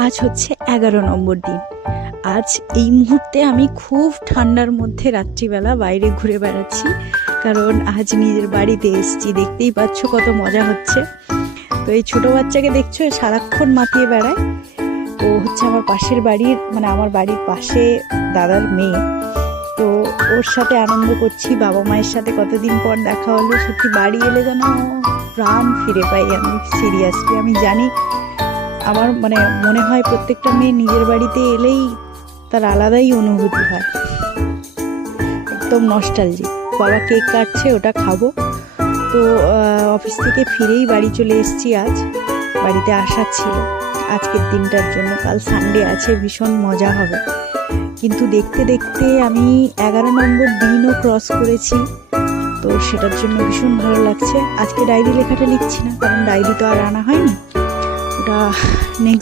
আজ হচ্ছে 11 নম্বর দিন। আজ এই মুহূর্তে আমি খুব ঠান্ডার মধ্যে রাত্রিবেলা বাইরে ঘুরে বেড়াচ্ছি, কারণ আজ নিজের বাড়িতে এসেছি। দেখতেই পাচ্ছ কত মজা হচ্ছে। তো এই ছোট বাচ্চাকে দেখছো, সারাক্ষণ মাতিয়ে বেড়ায়। ও হচ্ছে আমার পাশের বাড়ির, মানে আমার বাড়ির পাশে দাদার মেয়ে। তো ওর সাথে আনন্দ করছি, বাবা মায়ের সাথে কতদিন পর দেখা হলো। সত্যি বাড়ি এলে যেন প্রাণ ফিরে পাই আমি। সিরিয়াসলি আমি জানি, আমার মানে মনে হয় প্রত্যেকটা মেয়ে নিজের বাড়িতে এলেই তার আলাদাই অনুভূতি হয়, একদম নস্টালজিক। বাবা কেক কাটছে, ওটা খাবো। তো অফিস থেকে ফিরেই বাড়ি চলে এসেছি। আজ বাড়িতে আসার ছিল আজকের দিনটার জন্য। কাল সানডে আছে, ভীষণ মজা হবে। কিন্তু দেখতে দেখতে আমি 11 নম্বর দিনও ক্রস করেছি। তো সেটার জন্য ভীষণ ভালো লাগছে। আজকে ডায়েরি লেখাটা লিখছি না, কারণ ডায়েরি তো আর আনা হয়নি। ওটা নেক্সট